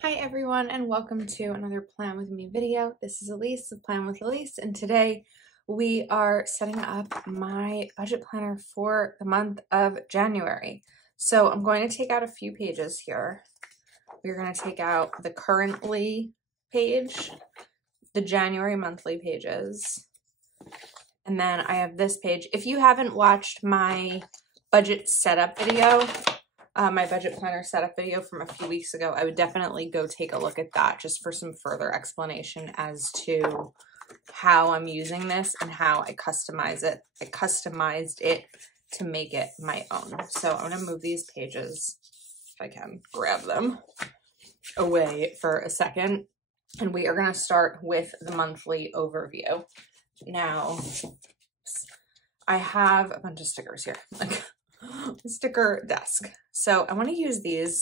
Hi everyone and welcome to another Plan With Me video. This is Elise of Plan with Elise and today we are setting up my budget planner for the month of January. So I'm going to take out a few pages here. We're going to take out the currently page, the January monthly pages, and then I have this page. If you haven't watched my budget setup video, my budget planner setup video from a few weeks ago, I would definitely go take a look at that just for some further explanation as to how I'm using this and how I customize it. I customized it to make it my own. So I'm going to move these pages, if I can grab them, away for a second. And we are going to start with the monthly overview. Now, I have a bunch of stickers here, like a sticker desk. So I want to use these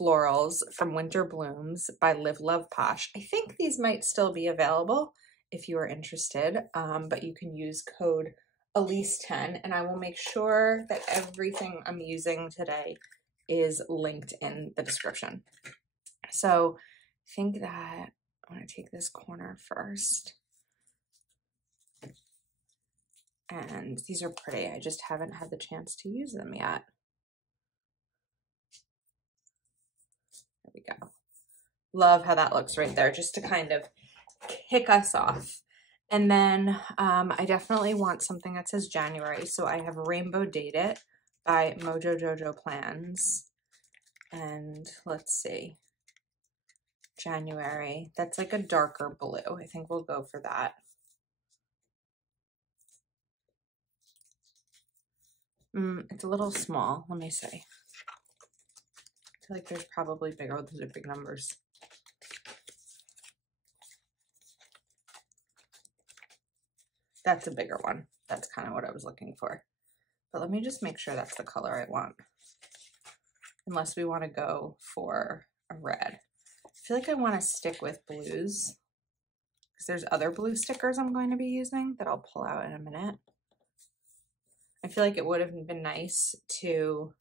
florals from Winter Blooms by Live Love Posh. I think these might still be available if you are interested, but you can use code Elise10 and I will make sure that everything I'm using today is linked in the description. So I think that I'm going to take this corner first. And these are pretty. I just haven't had the chance to use them yet. There we go. Love how that looks right there, just to kind of kick us off. And then I definitely want something that says January. So I have Rainbow Date It by Mojo Jojo Plans. And let's see. January. That's like a darker blue. I think we'll go for that. It's a little small. Let me see. I feel like there's probably bigger. Those are big numbers. That's a bigger one. That's kind of what I was looking for. But let me just make sure that's the color I want. Unless we want to go for a red. I feel like I want to stick with blues because there's other blue stickers I'm going to be using that I'll pull out in a minute. I feel like it would have been nice to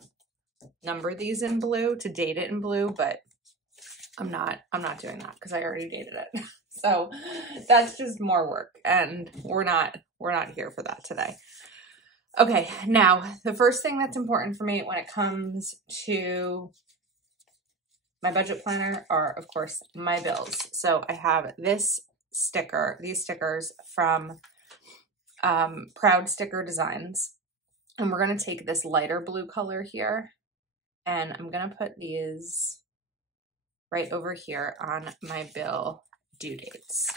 number these in blue, to date it in blue, but I'm not doing that because I already dated it. So that's just more work and we're not here for that today. Okay, now the first thing that's important for me when it comes to my budget planner are, of course, my bills. So I have this sticker, these stickers from Proud Sticker Designs. And we're going to take this lighter blue color here and I'm going to put these right over here on my bill due dates.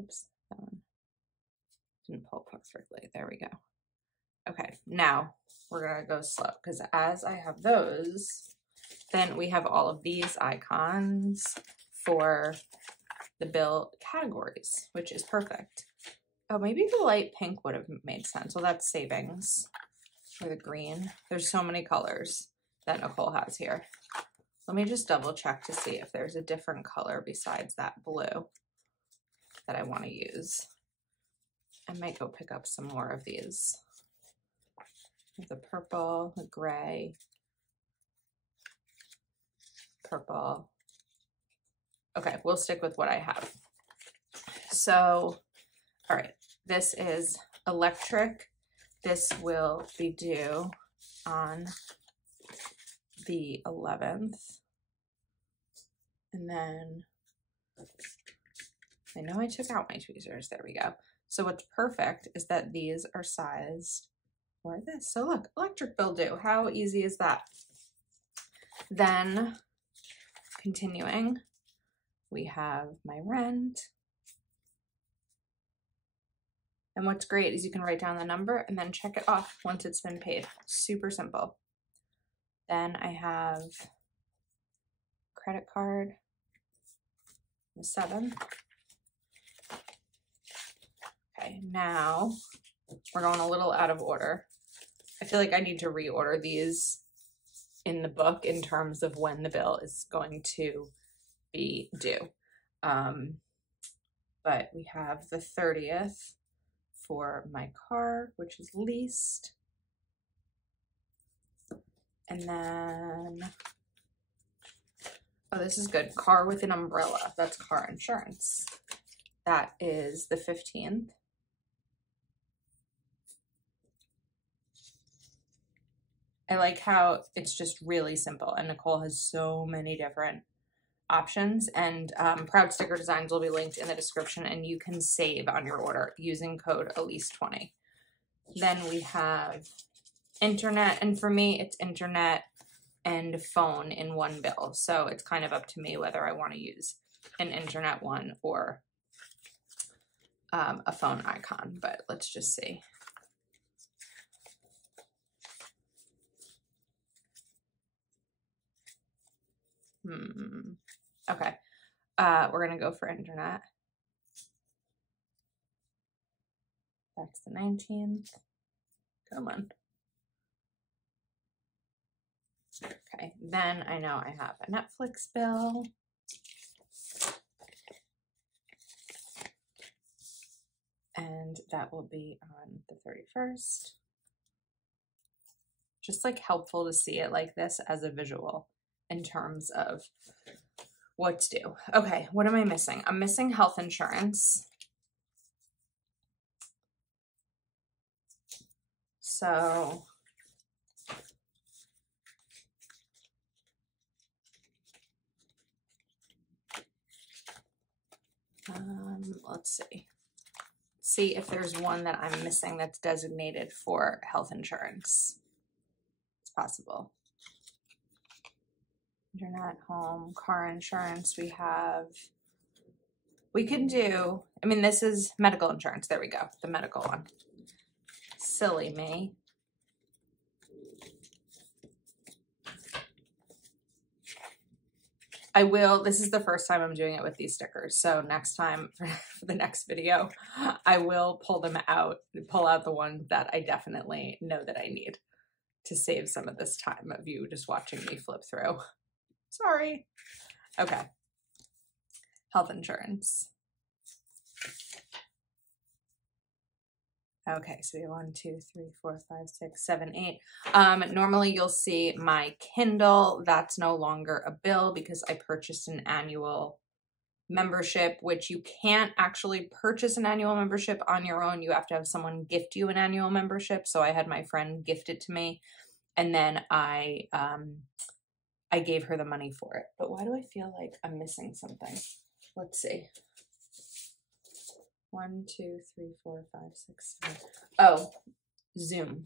Oops, that one didn't pull perfectly. There we go. Okay, now we're going to go slow because as I have those, then we have all of these icons for the bill categories, which is perfect. Oh, maybe the light pink would have made sense. Well, that's savings for the green. There's so many colors that Nicole has here. Let me just double check to see if there's a different color besides that blue that I want to use. I might go pick up some more of these. The purple, the gray, purple. Okay, we'll stick with what I have. So, all right, this is electric. This will be due on the 11th. And then I know I took out my tweezers. There we go. So what's perfect is that these are sized for this. So look, electric bill due. How easy is that? Then continuing, we have my rent. And what's great is you can write down the number and then check it off once it's been paid. Super simple. Then I have credit card, the 7th. Okay, now we're going a little out of order. I feel like I need to reorder these in the book in terms of when the bill is going to be due. But we have the 30th for my car, which is leased. And then Oh, this is good. Car with an umbrella. That's car insurance. That is the 15th. I like how it's just really simple, and Nicole has so many different options, and Proud Sticker Designs will be linked in the description, and you can save on your order using code Elise20. Then we have internet, and for me it's internet and phone in one bill, so it's kind of up to me whether I want to use an internet one or a phone icon, but let's just see. Okay, we're gonna go for internet. That's the 19th. Come on. Okay, then I know I have a Netflix bill. And that will be on the 31st. Just like helpful to see it like this as a visual in terms of what's due. Okay, what am I missing? I'm missing health insurance. So let's see if there's one that I'm missing that's designated for health insurance. It's possible. Internet, home, car insurance. We can do, I mean, this is medical insurance. There we go. The medical one. Silly me. I will, this is the first time I'm doing it with these stickers, so next time, for the next video, I will pull out the ones that I definitely know that I need to save some of this time of you just watching me flip through. Sorry. Okay. Health insurance. Okay, so we have 1, 2, 3, 4, 5, 6, 7, 8. Normally you'll see my Kindle. That's no longer a bill because I purchased an annual membership, which you can't actually purchase an annual membership on your own. You have to have someone gift you an annual membership. So I had my friend gift it to me, and then I gave her the money for it. But why do I feel like I'm missing something? Let's see. 1, 2, 3, 4, 5, 6, 7. Oh, Zoom.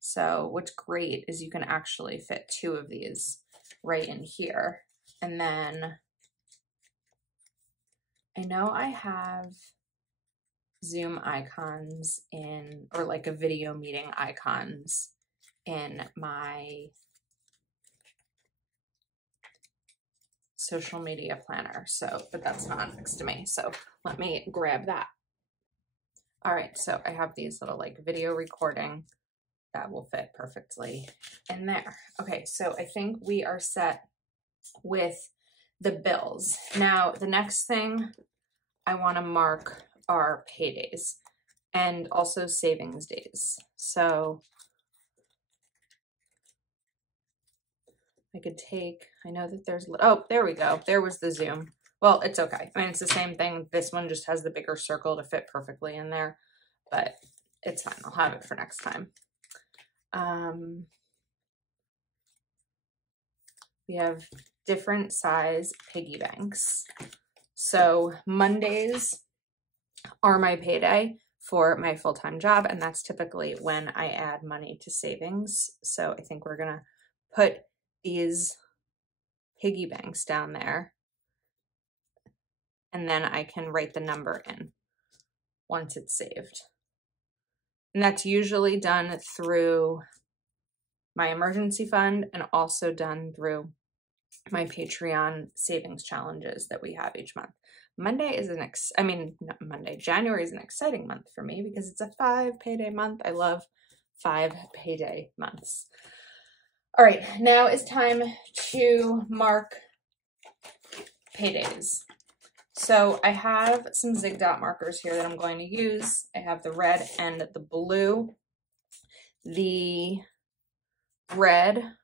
So what's great is you can actually fit 2 of these right in here. And then I know I have Zoom icons in, or like a video meeting icons in my social media planner. So, but that's not next to me. So let me grab that. All right. So I have these little like video recording that will fit perfectly in there. Okay. So I think we are set with the bills. Now, the next thing I want to mark are paydays and also savings days. So I could take, I know that there's, oh, there we go. There was the Zoom. Well, it's okay. I mean, it's the same thing. This one just has the bigger circle to fit perfectly in there, but it's fine. I'll have it for next time. We have different size piggy banks. So Mondays are my payday for my full-time job, and that's typically when I add money to savings. So I think we're gonna put these piggy banks down there, and then I can write the number in once it's saved. And that's usually done through my emergency fund and also done through my Patreon savings challenges that we have each month. January is an exciting month for me because it's a 5 payday month. I love 5 payday months. All right, now it's time to mark paydays. So I have some Zig Dot markers here that I'm going to use. I have the red and the blue. The red,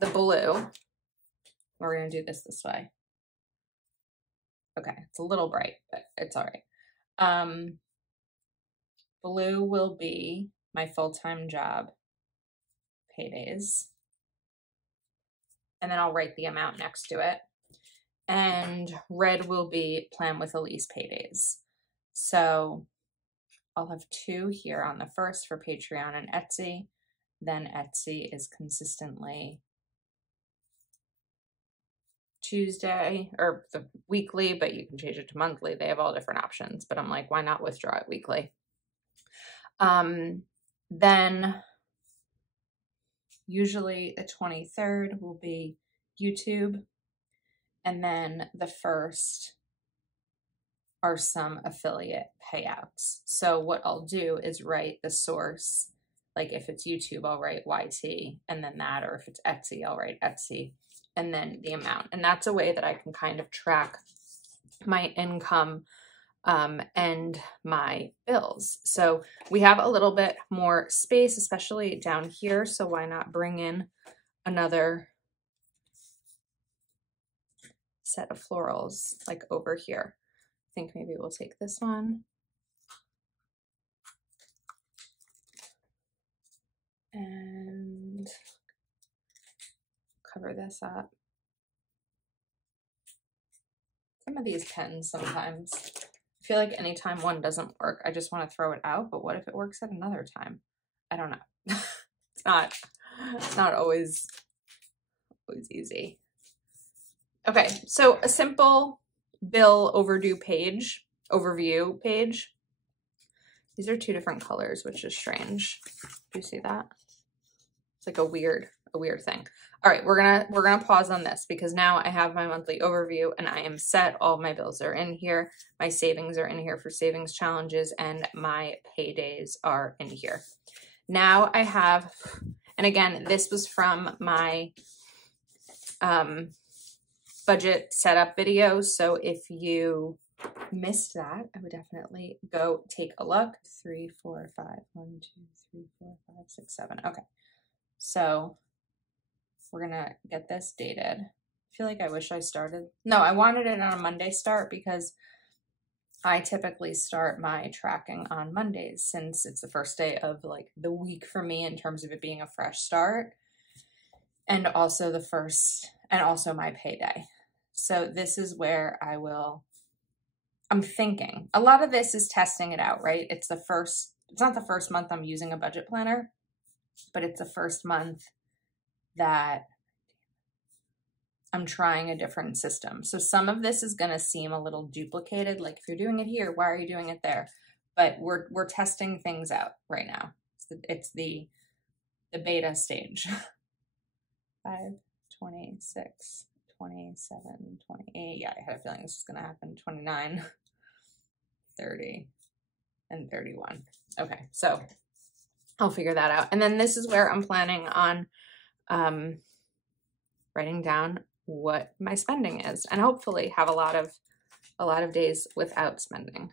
the blue. We're going to do this way. Okay, it's a little bright, but it's all right. Blue will be my full-time job paydays. And then I'll write the amount next to it. And red will be Plan with Elise paydays. So I'll have 2 here on the first for Patreon and Etsy. Then Etsy is consistently Tuesday or the weekly, but you can change it to monthly. They have all different options, but I'm like, why not withdraw it weekly? Then usually the 23rd will be YouTube. And then the 1st are some affiliate payouts. So what I'll do is write the source. Like if it's YouTube, I'll write YT and then that, or if it's Etsy, I'll write Etsy and then the amount. And that's a way that I can kind of track my income and my bills. So we have a little bit more space, especially down here. So why not bring in another set of florals like over here? I think maybe we'll take this one. And cover this up. Some of these pens sometimes, I feel like anytime one doesn't work, I just want to throw it out, but what if it works at another time? I don't know. It's not always easy. Okay, so a simple bill overview page. These are 2 different colors, which is strange. Do you see that? It's like a weird thing. All right, we're gonna pause on this because now I have my monthly overview and I am set. All my bills are in here. My savings are in here for savings challenges and my paydays are in here. Now I have, and again, this was from my budget setup video. So if you missed that, I would definitely go take a look. 3, 4, 5, 1, 2, 3, 4, 5, 6, 7. Okay. So we're gonna get this dated. I feel like I wish I started. No, I wanted it on a Monday start because I typically start my tracking on Mondays since it's the first day of like the week for me in terms of it being a fresh start. And also also my payday. So this is where I'm thinking. A lot of this is testing it out, right? It's not the first month I'm using a budget planner, but it's the first month that I'm trying a different system. So some of this is going to seem a little duplicated. Like if you're doing it here, why are you doing it there? But we're testing things out right now. It's the beta stage. 5, 26, 27, 28. Yeah, I had a feeling this was going to happen. 29, 30, and 31. Okay, so I'll figure that out. And then this is where I'm planning on writing down what my spending is and hopefully have a lot of days without spending.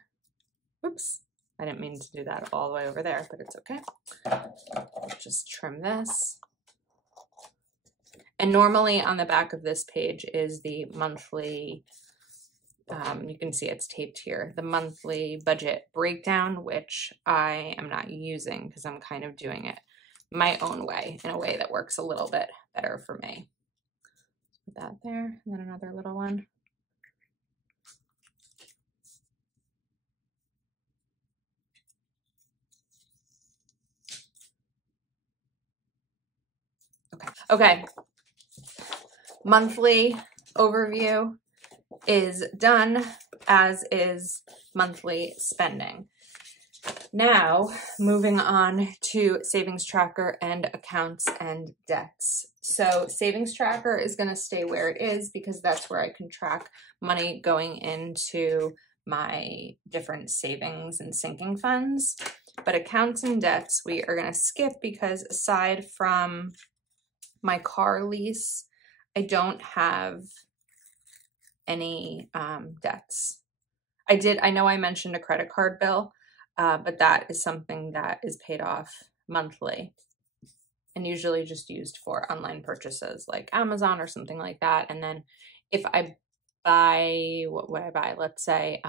Oops, I didn't mean to do that all the way over there, but it's okay. Just trim this. And normally on the back of this page is the monthly, you can see it's taped here, the monthly budget breakdown, which I am not using because I'm kind of doing it my own way, in a way that works a little bit better for me. Put that there, and then another little one. Okay. Monthly overview is done, as is monthly spending. Now, moving on to savings tracker and accounts and debts. So savings tracker is going to stay where it is because that's where I can track money going into my different savings and sinking funds. But accounts and debts, we are going to skip because aside from my car lease, I don't have any debts. I know I mentioned a credit card bill, but that is something that is paid off monthly. and usually just used for online purchases like Amazon or something like that. And then if I buy, what would I buy? Let's say,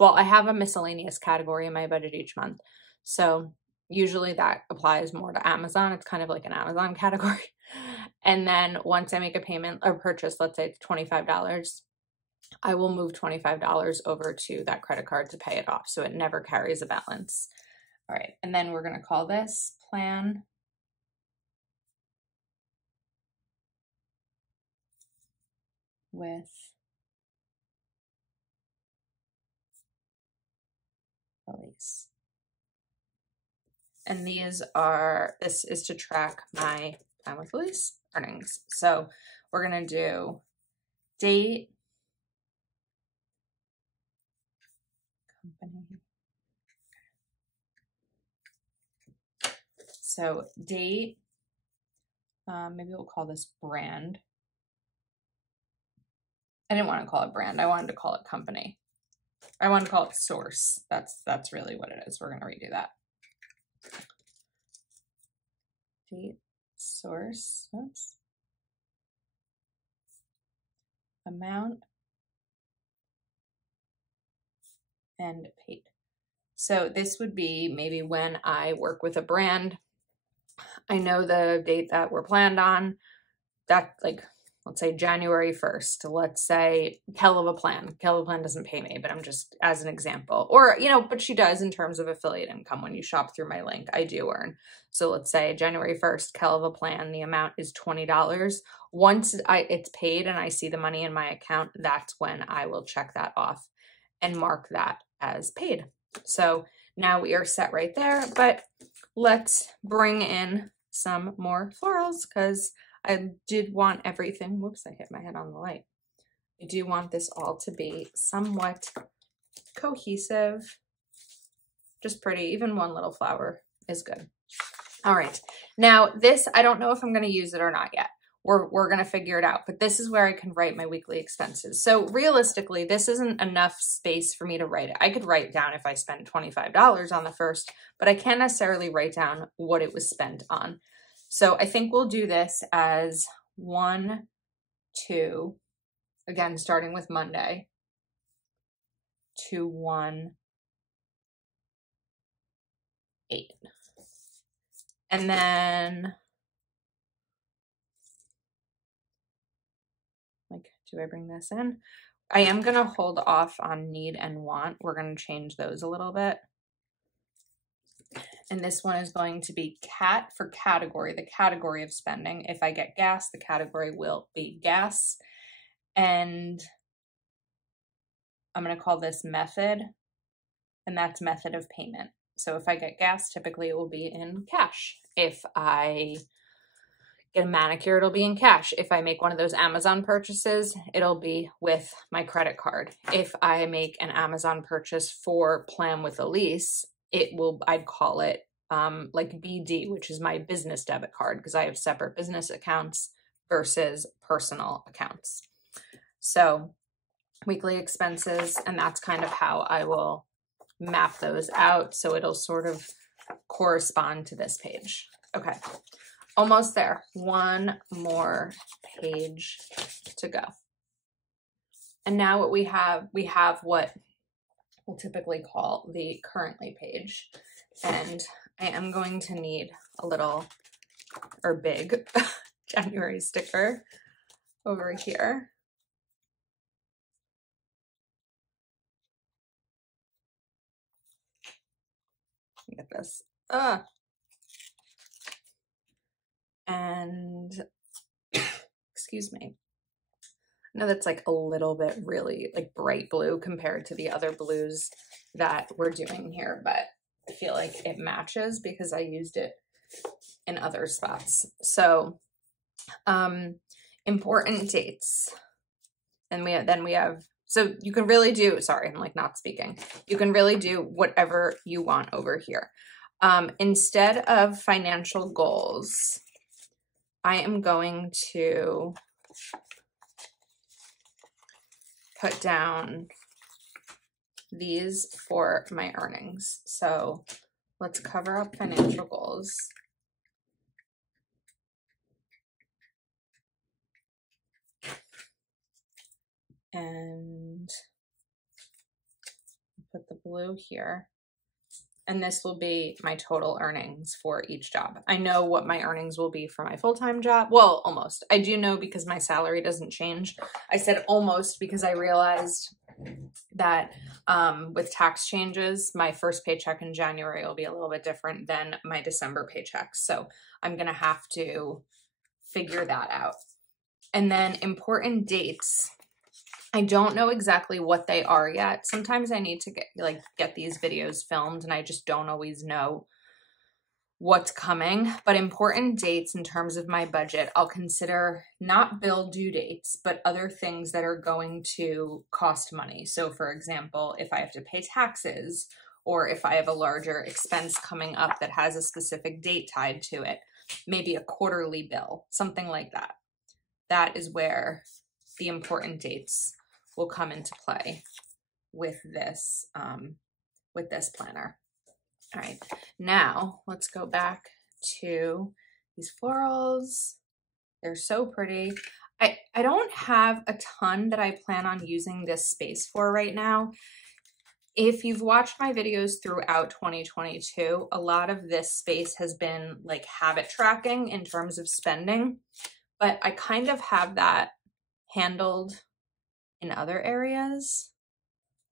well, I have a miscellaneous category in my budget each month. So usually that applies more to Amazon. It's kind of like an Amazon category. And then once I make a payment or purchase, let's say it's $25, I will move $25 over to that credit card to pay it off. So it never carries a balance. All right. And then we're going to call this plan with Elise. And this is to track my Plan with Elise earnings. So we're going to do date, company. So date, maybe we'll call this brand. I didn't want to call it brand. I wanted to call it company. I want to call it source. That's really what it is. We're going to redo that. Date, source, oops. Amount, and paid. So this would be maybe when I work with a brand, I know the date that we're planned on, that like, let's say January 1st, let's say Kelva Plan. Kelva Plan doesn't pay me, but I'm just as an example. Or, you know, but she does in terms of affiliate income. When you shop through my link, I do earn. So let's say January 1st, Kelva Plan, the amount is $20. Once it's paid and I see the money in my account, that's when I will check that off and mark that as paid. So now we are set right there, but let's bring in some more florals because I did want everything. Whoops, I hit my head on the light. I do want this all to be somewhat cohesive, just pretty. Even one little flower is good. All right. Now this, I don't know if I'm going to use it or not yet. We're going to figure it out, but this is where I can write my weekly expenses. So realistically, this isn't enough space for me to write it. I could write down if I spend $25 on the first, but I can't necessarily write down what it was spent on. So I think we'll do this as 1, 2, again, starting with Monday, 2, 1, 8. And then, like, do I bring this in? I am going to hold off on need and want. We're going to change those a little bit. And this one is going to be cat for category, the category of spending. If I get gas, the category will be gas. And I'm going to call this method, and that's method of payment. So if I get gas, typically it will be in cash. If I get a manicure, it'll be in cash. If I make one of those Amazon purchases, it'll be with my credit card. If I make an Amazon purchase for Plan with Elise, I'd call it like BD, which is my business debit card, because I have separate business accounts versus personal accounts. So weekly expenses, and that's kind of how I will map those out. So it'll sort of correspond to this page. Okay, almost there. One more page to go. And now what we have what we'll typically call the currently page. And I am going to need a little or big January sticker over here. Get this. And excuse me. I know that's like a little bit really like bright blue compared to the other blues that we're doing here, but I feel like it matches because I used it in other spots. So important dates. And we have, so you can really do, sorry, I'm like not speaking. You can really do whatever you want over here. Instead of financial goals, I am going to put down these for my earnings. So let's cover up financial goals. and put the blue here. And this will be my total earnings for each job. I know what my earnings will be for my full-time job. Well, almost. I do know because my salary doesn't change. I said almost because I realized that with tax changes, my first paycheck in January will be a little bit different than my December paycheck. So I'm going to have to figure that out. And then important dates. I don't know exactly what they are yet. Sometimes I need to get these videos filmed and I just don't always know what's coming. But important dates in terms of my budget, I'll consider not bill due dates, but other things that are going to cost money. So for example, if I have to pay taxes or if I have a larger expense coming up that has a specific date tied to it, maybe a quarterly bill, something like that. That is where the important dates will come into play with this planner. All right, now let's go back to these florals. They're so pretty. I don't have a ton that I plan on using this space for right now. If you've watched my videos throughout 2022, a lot of this space has been like habit tracking in terms of spending, but I kind of have that handled in other areas.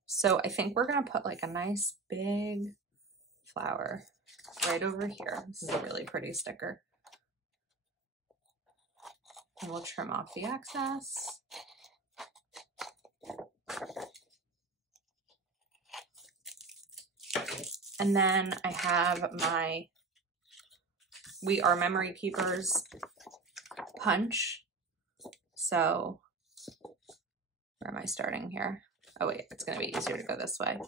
So I think we're gonna put like a nice big flower right over here. This is a really pretty sticker. And we'll trim off the excess. And then I have my We Are Memory Keepers punch. So where am I starting here? Oh wait, it's gonna be easier to go this way.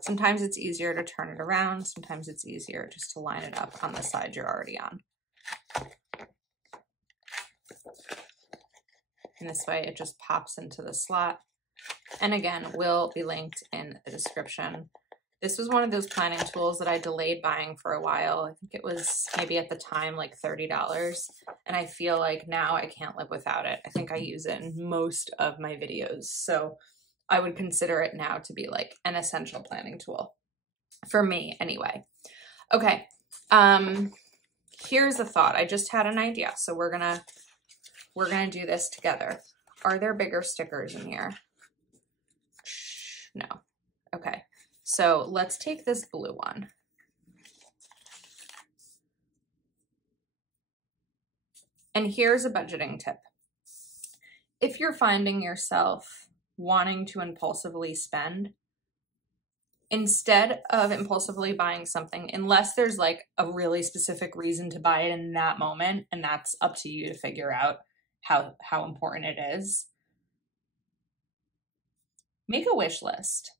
Sometimes it's easier to turn it around. Sometimes it's easier just to line it up on the side you're already on. And this way it just pops into the slot. And again, will be linked in the description. This was one of those planning tools that I delayed buying for a while. I think it was maybe at the time like $30. And I feel like now I can't live without it. I think I use it in most of my videos. So I would consider it now to be like an essential planning tool for me anyway. Okay. Here's a thought. I just had an idea. So we're gonna do this together. Are there bigger stickers in here? No. Okay. So let's take this blue one. And here's a budgeting tip. If you're finding yourself wanting to impulsively spend, instead of impulsively buying something, unless there's like a really specific reason to buy it in that moment, and that's up to you to figure out how important it is, make a wish list.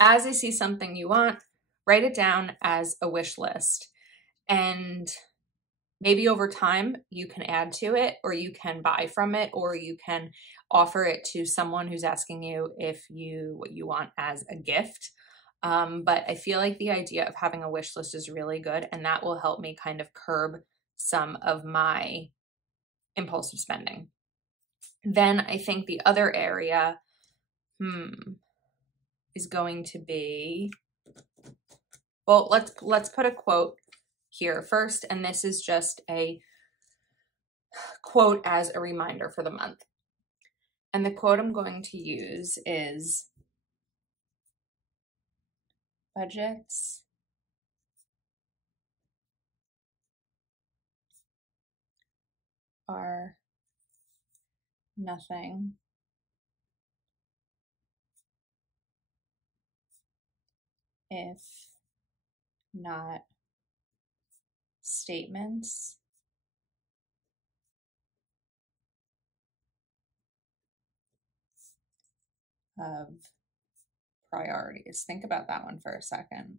As I see something you want, write it down as a wish list. And maybe over time you can add to it, or you can buy from it, or you can offer it to someone who's asking you what you want as a gift. But I feel like the idea of having a wish list is really good, and that will help me kind of curb some of my impulsive spending. Then I think the other area, is going to be, well, let's put a quote here first, and this is just a quote as a reminder for the month. And the quote I'm going to use is, budgets are nothing if not statements of priorities. Think about that one for a second.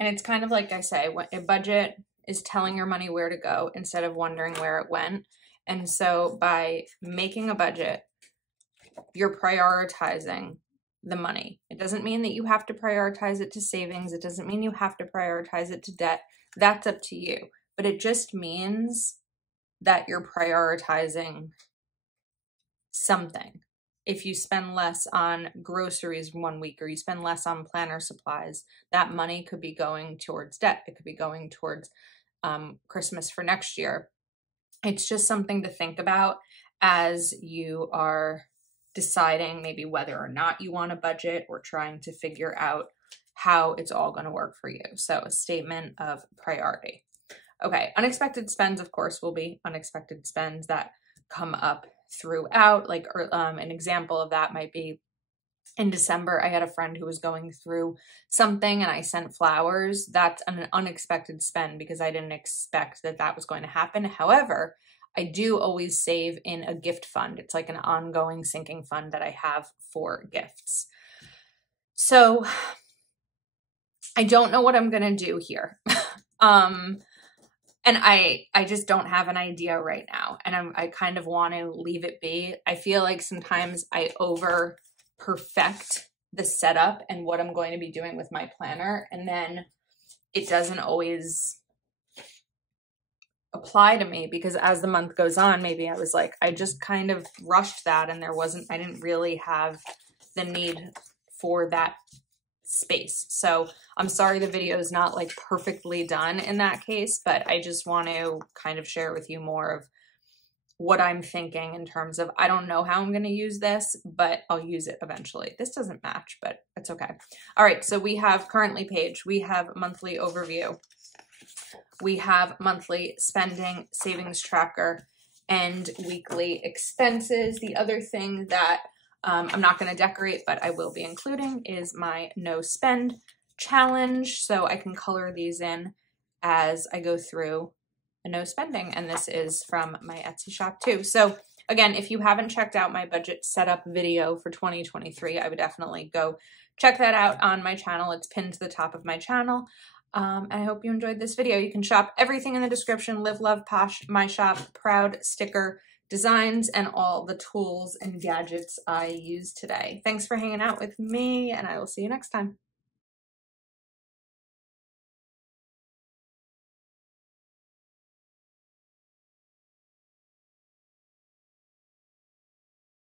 And it's kind of like I say, a budget is telling your money where to go instead of wondering where it went. And so by making a budget, you're prioritizing the money. It doesn't mean that you have to prioritize it to savings. It doesn't mean you have to prioritize it to debt. That's up to you. But it just means that you're prioritizing something. If you spend less on groceries one week or you spend less on planner supplies, that money could be going towards debt. It could be going towards Christmas for next year. It's just something to think about as you are deciding maybe whether or not you want a budget or trying to figure out how it's all going to work for you. So a statement of priority. Okay, unexpected spends, of course, will be unexpected spends that come up throughout. Like an example of that might be in December, I had a friend who was going through something and I sent flowers. That's an unexpected spend because I didn't expect that that was going to happen. However, I do always save in a gift fund. It's like an ongoing sinking fund that I have for gifts. So I don't know what I'm going to do here. And I just don't have an idea right now. And I kind of want to leave it be. I feel like sometimes I over perfect the setup and what I'm going to be doing with my planner. And then it doesn't always apply to me because as the month goes on, maybe I was like, I just kind of rushed that and I didn't really have the need for that space. So I'm sorry the video is not like perfectly done in that case, but I just want to kind of share with you more of what I'm thinking in terms of, I don't know how I'm going to use this, but I'll use it eventually. This doesn't match, but it's okay. All right. So we have currently page, we have monthly overview, we have monthly spending, savings tracker, and weekly expenses. The other thing that I'm not going to decorate, but I will be including is my no spend challenge. So I can color these in as I go through a no spending. And this is from my Etsy shop too. So again, if you haven't checked out my budget setup video for 2023, I would definitely go check that out on my channel. It's pinned to the top of my channel. And I hope you enjoyed this video. You can shop everything in the description. Live, Love, Posh, my shop, proud sticker designs, and all the tools and gadgets I used today. Thanks for hanging out with me, and I will see you next time.